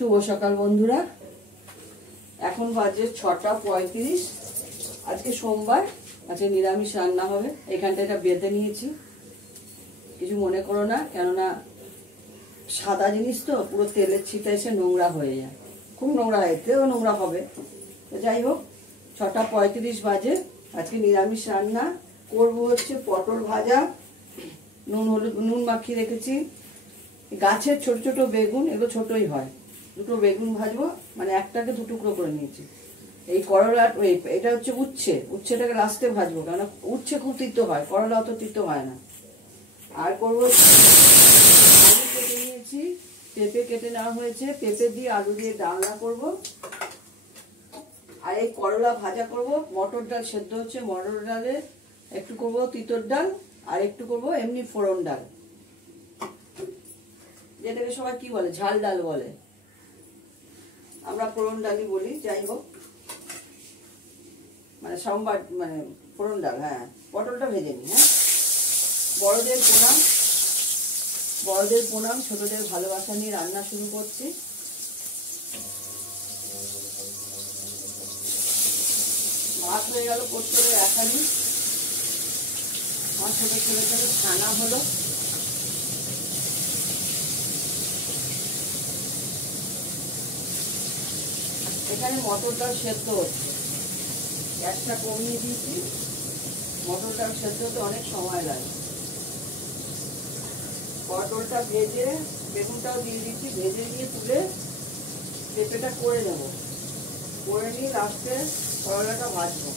শুভ সকাল বন্ধুরা। এখন বাজে 6:35। আজকে সোমবার, আজকে নিরামিষ রান্না হবে। এখানটা এটা বেঁধে নিয়েছি, কিছু মনে করো না, কেননা সাদা জিনিস তো পুরো তেলের ছিটা এসে নোংরা হয়ে যায়, খুব নোংরা হয়, এতেও নোংরা হবে। তো যাই হোক, 6:35 বাজে। আজকে নিরামিষ রান্না করব হচ্ছে পটল ভাজা, নুন মাখিয়ে রেখেছি, গাছের ছোট ছোট বেগুন, এগুলো ছোটই হয়, দুটো বেগুন ভাজবো, মানে একটাকে দু টুকরো করে নিয়েছি। এই করলা, এটা হচ্ছে উচ্ছেটাকে লাস্টে ভাজবো, কেন উচ্ছে খুব তিতো হয়, করলা অত তিতো হয় না। আর করবো আলু কেটে নিয়েছি, পেঁপে কেটে নেওয়া হয়েছে, পেঁপে দিয়ে আলু দিয়ে ডালনা করব। আর এই করলা ভাজা করব। মটর ডাল সেদ্ধ হচ্ছে, মটর ডালে একটু করব তিতর ডাল, আর একটু করব এমনি ফোড়ন ডাল, যেটাকে সবাই কি বলে, ঝাল ডাল বলে, আমরা ফোড়ন ডালই বলি। যাই হোক, মানে সোমবার মানে ফোড়ন ডাল। হ্যাঁ, পটলটা ভেজে নি। হ্যাঁ, বড়দের প্রণাম, ছোটদের ভালোবাসা নিয়ে রান্না শুরু করছি। ভাত হয়ে গেল পোস্তরের একালি, আমার ছোট ছোট ছোট ছানা হলো। এখানে মটর ডাল সেদ্ধ হচ্ছে, গ্যাসটা কমিয়ে দিয়েছি। মটর ডাল সেদ্ধ হতে অনেক সময় লাগে। পটলটা ভেজে, বেগুনটাও দিয়ে দিচ্ছি, ভেজে নিয়ে তুলে পেঁপেটা করে নেব, করে নিয়ে লাস্টে করলাটা ভাজবো,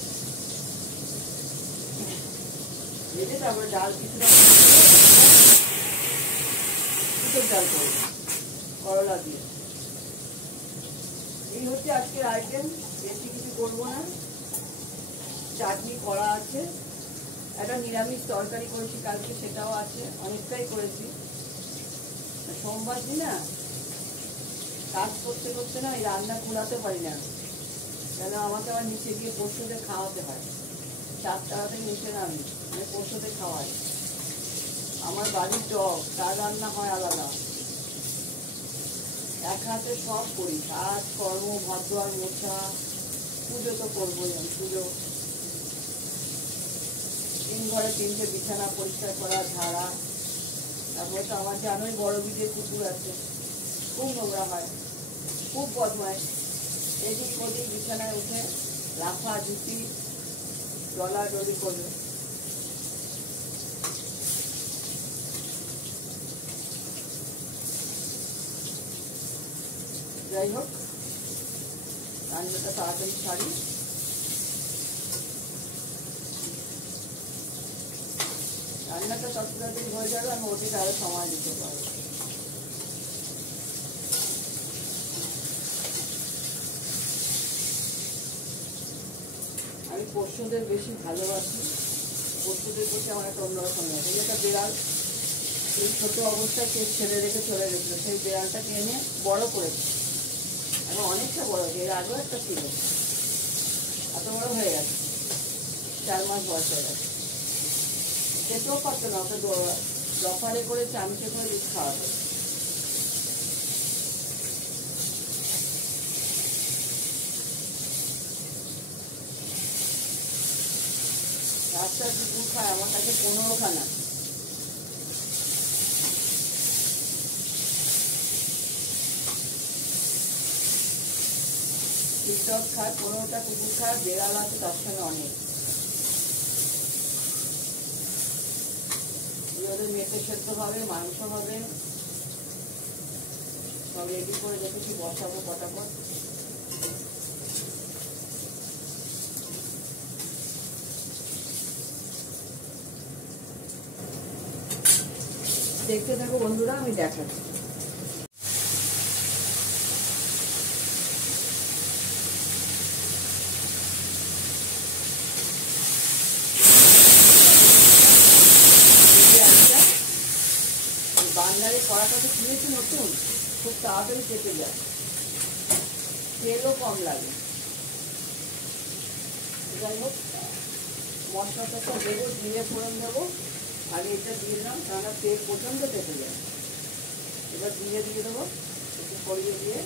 ভেজে তারপরে ডাল কিছুটা ডাল করবো করলা দিয়ে। এই হচ্ছে আজকের আইটেম, বেশি কিছু করবো না। চাটনি করা আছে, একটা নিরামিষ তরকারি করেছি কালকে, সেটাও আছে, অনেকটাই করেছি। সোমবার দিন না কাজ করতে করতে না এই রান্না কুলাতে পারি না, কেন আমাকে আবার নিচে গিয়ে পশুদের খাওয়াতে হয়। 4টাতে নিচে নামি, মানে পশুদের খাওয়াই। আমার বাড়ির ডগ, তার রান্না হয় আলাদা। এক হাতে সব করি, কাজ কর্ম, ঘর দুয়ার মোছা, পুজো তো করবোই আমি, পুজো, 3 ঘরে 3টে বিছানা পরিষ্কার করা, ঝাড়া। তারপরে তো আমার জানোই বড় বিজে কুকুর আছে, খুব নোংরা হয়, খুব বদমাইশ। এদিক ওদিক বিছানায় উঠে লাফা ঝুঁকি ডলাডলি করবে। যাই হোক, রান্নাটা তাড়াতাড়ি ছাড়ি। রান্নাটা তত তাড়াতাড়ি হয়ে যাবে, আমি ওদিকে আরো সময় দিতে পারবো। আমি পশুদের বেশি ভালোবাসি, পশুদের প্রতি আমার একটা অন্যরকম লাগে। এই একটা বিড়াল, এই ছোট অবস্থায় কে ছেড়ে রেখে চলে গেছিল, সেই বিড়ালটাকে এনে বড় করেছে, এখন অনেকটা বড় হয়েছে। এর আগেও একটা ছিল, এত বড় হয়ে গেছে, 4 মাস বয়স হয়ে গেছে। খেতেও পারতো না, ওকে দফারে করে চামচে করে দুধ খাওয়াতো। রাস্তায় কুকুর খায় আমার কাছে 15খানা। টিকটক খায় 15টা কুকুর খায়, বেড়াল আছে তার সঙ্গে অনেক। ওদের মেটে সেদ্ধ হবে, মাংস হবে, সব রেডি করে রেখেছি, বসাবো পটাপট। দেখতে থাকো বন্ধুরা, আমি দেখাচ্ছি। বান্নারে কড়াটাতে কিনেছি নতুন, খুব তাড়াতাড়ি কেটে যায়, তেলও কম লাগে। যাই হোক, মশলাটা সব দেবো, দিয়ে ফোড়ন দেবো, আর এটা দিয়ে দিলাম, কেননা তেল প্রচণ্ড কেটে যায়। এবার দিয়ে দেবো, একটু সরিয়ে দিয়ে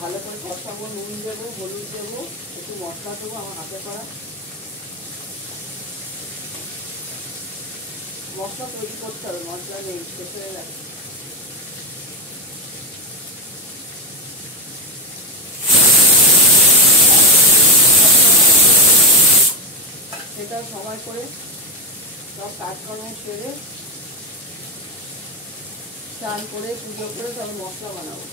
ভালো করে কষাবো, নুন দেবো, হলুদ দেবো, একটু মশলা দেবো আমার হাতে করা মশলা তৈরি করতে হবে। মশলা নেই, শেষ হয়ে গেছে। সেটা সময় করে সব কাজকর্ম সেরে স্নান করে পুজো করে তবে মশলা বানাবো।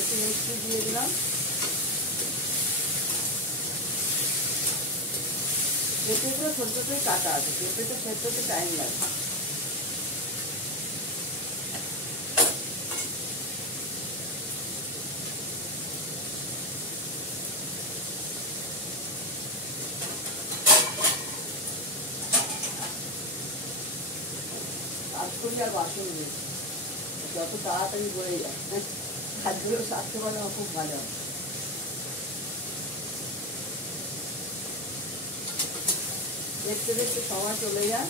একটু মিষ্টি দিয়ে দিলাম। পেঁপেগুলো ছোট ছোটই কাটা আছে, পেঁপেটা সেদ্ধ হতে টাইম লাগে। কাজ করি আর বাসন দিয়েছি, যত তাড়াতাড়ি বয়ে যায় কাজগুলো সারতে পারলে আমার খুব ভালো হয়। দেখতে দেখতে সময় চলে যায়।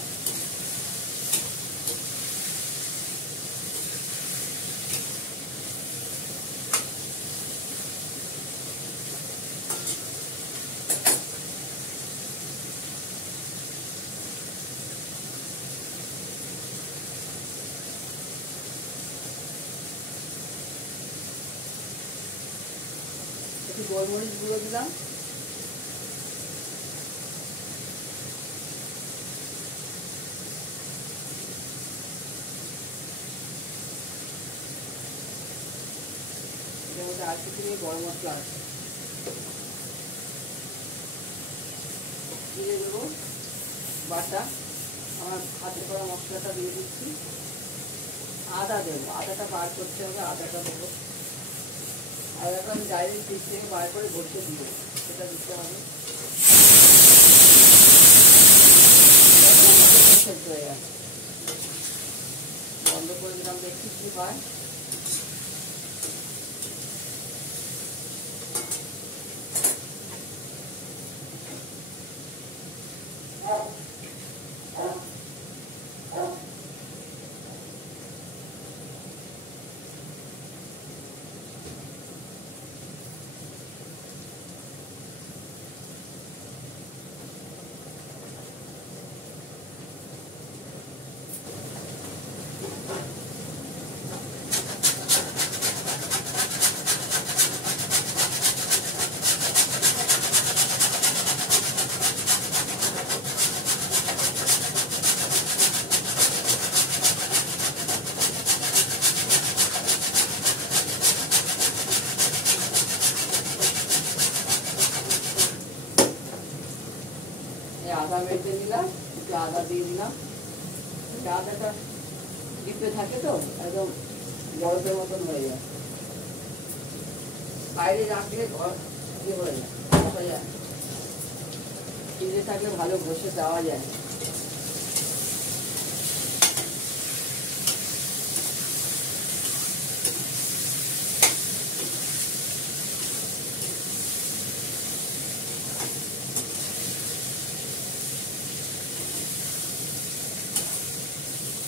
একটু গোলমরিচ গুঁড়ো দিলাম, এর মধ্যে আর কিছু নিয়ে গরম মশলা আছে, দিয়ে দেবো বাটা। আমার হাতে করা মশলাটা দিয়ে দিচ্ছি। আদা দেবো, আদাটা বার করতে হবে, আদাটা দেবো। আদাটা আমি ডাইরেক্ট ফ্রিজ থেকে বার করে ঘষে দিব, সেটা দিতে হবে। সেদ্ধ হয়ে গেছে, বন্ধ করে দিলাম, দেখি কি হয়। আদা বেটে দিলাম, একটু আদা দিয়ে দিলাম। আদাটা ডিপে থাকে তো একদম বরফের মতন হয়ে যায়, বাইরে রাখলে ইয়ে হয়ে যায়, বসা যায়। ফ্রিজে থাকলে ভালো ঘষে দেওয়া যায়।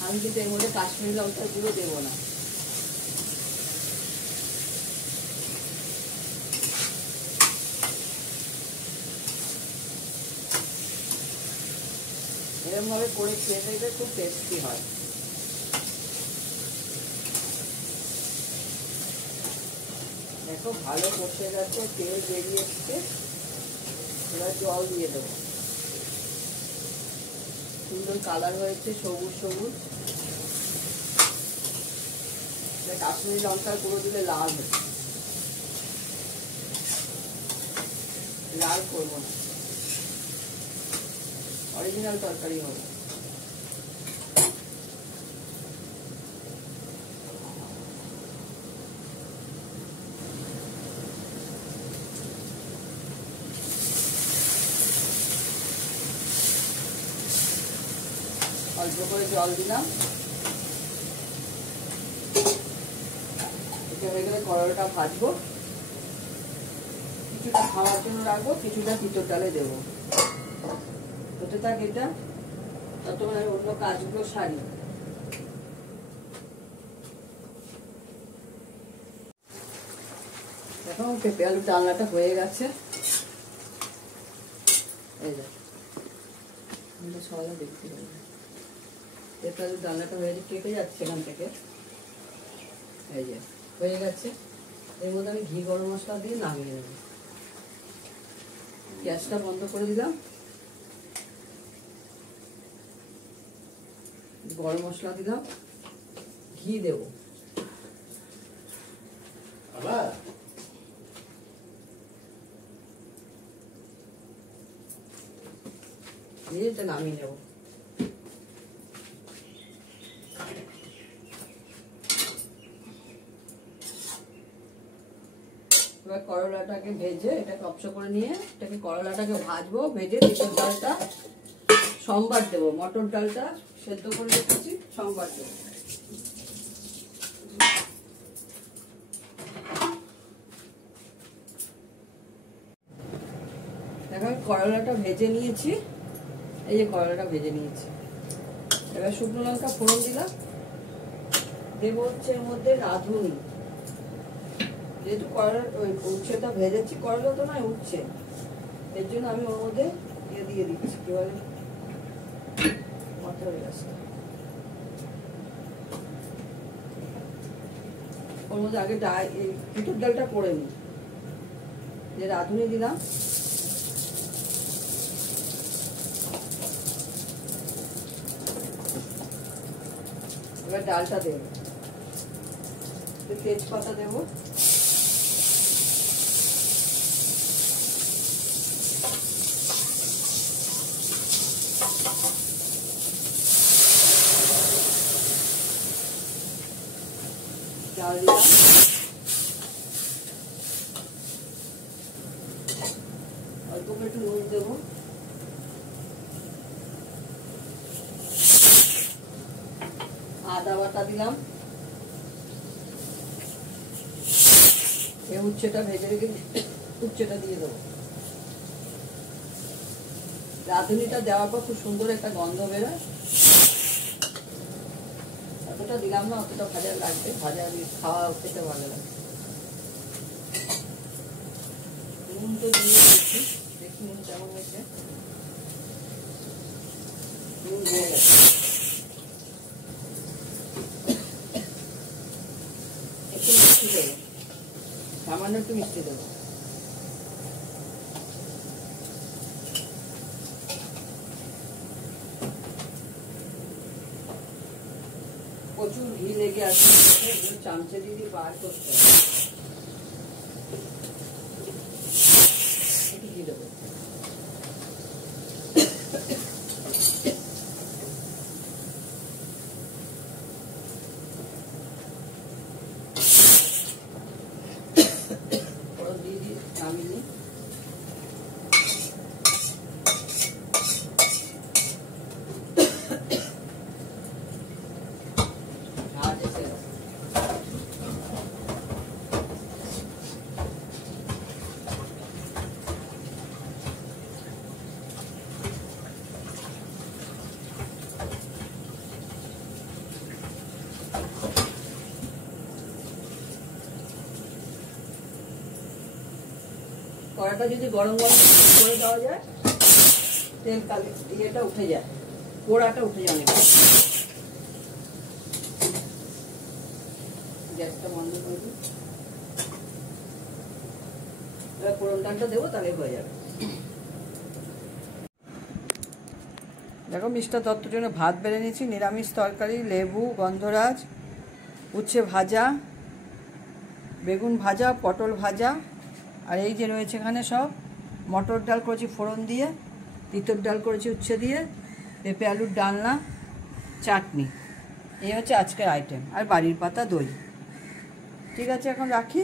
আমি কিন্তু এর মধ্যে কাশ্মীরি লঙ্কার গুঁড়ো দেবো না। এরকম ভাবে করে খেয়ে দেখবে, খুব টেস্টি হয়। দেখো ভালো কষে গেছে, তেল বেরিয়ে এসছে। এবার জল দিয়ে দেবো, সুন্দর কালার হয়েছে, সবুজ সবুজ। কাশ্মীরি লঙ্কার গুঁড়ো দিলে লাল হচ্ছে, লাল করবো না, অরিজিনাল তরকারি হবে। অল্প করে জল দিলাম, এটা হয়ে গেলে করলাটা ভাজবো, কিছুটা খাওয়ার জন্য রাখবো, কিছুটা তিতর ডালে দেবো। হতে থাক এটা, ততক্ষণ আমি অন্য কাজগুলো সারি। এখন পেঁপে আলুর ডালনাটা হয়ে গেছে। এই যে সবাই দেখতে পাবে পেঁপে আলুর ডালনাটা হয়ে কেটে যাচ্ছে এখান থেকে। এই যে হয়ে গেছে। এর মধ্যে আমি ঘি গরম মশলা দিয়ে নামিয়ে নেব। গ্যাসটা বন্ধ করে দিলাম, গরম মশলা দিলাম, ঘি দেব, দিয়ে এটা নামিয়ে নেব। এবার করলাটাকে ভেজে এটা কপসা করে নিয়ে এটাকে করলাটাকে ভাজবো, ভেজে তিতর ডালটা সম্বার দেবো। মটর ডালটা সেদ্ধ করে রেখেছি, সম্বার দেবো। এখন করলাটা ভেজে নিয়েছি, এই যে করলাটা ভেজে নিয়েছি। এবার শুকনো লঙ্কা ফোড়ন দিলাম, দেবো হচ্ছে এর মধ্যে রাঁধুনি। যেহেতু করলার উচ্ছেটা ভেজেছি, করলা তো নয় উচ্ছে, এর জন্য আমি ওর মধ্যে দিয়ে দিচ্ছি। কি বলে মাথা হয়ে গেছে, ওর মধ্যে আগে তিতর ডালটা করে নিই, যে রাঁধুনি দিলাম, এবার ডালটা দেবো, তেজপাতা দেবো, ডাল দিলাম, অল্প একটু নুন দেবো, আদা বাটা দিলাম, এই উচ্ছেটা ভেজে রেখে উচ্ছেটা দিয়ে দেবো। রাঁধুনিটা দেওয়ার পর খুব সুন্দর একটা গন্ধ বেরোয়। অতটা দিলাম না, অতটা ভাজা লাগবে, ভাজা খাওয়া খেতে ভালো লাগে। নুন তো দিয়ে দিচ্ছি, দেখি নুন কেমন হয়েছে। নুন দিয়ে গেছে, একটু মিষ্টি দেবো, সামান্য একটু মিষ্টি দেবো। প্রচুর ঘি লেগে আছে, চামচে দিয়ে বার করতে হবে। একটু ঘি দেবো, দিয়ে দিয়ে নামিয়ে নিই। কড়াটা যদি গরম গরম করে দেওয়া যায়, তেল ইয়েটা উঠে যায়, পোড়াটা উঠে যায় অনেক। গ্যাসটা বন্ধ করে দিই, এবার ফোড়ন ডালটা দেবো, তাহলে হয়ে যাবে। দেখো মিষ্টা তত্ত্বের জন্য ভাত বেড়ে নিয়েছি, নিরামিষ তরকারি, লেবু, গন্ধরাজ, উচ্ছে ভাজা, বেগুন ভাজা, পটল ভাজা, আর এই যে রয়েছে এখানে সব মটর ডাল করেছি ফোড়ন দিয়ে, তিতর ডাল করেছি উচ্ছে দিয়ে, পেঁপে আলুর ডালনা, চাটনি। এই হচ্ছে আজকের আইটেম, আর বাড়ির পাতা দই। ঠিক আছে, এখন রাখি।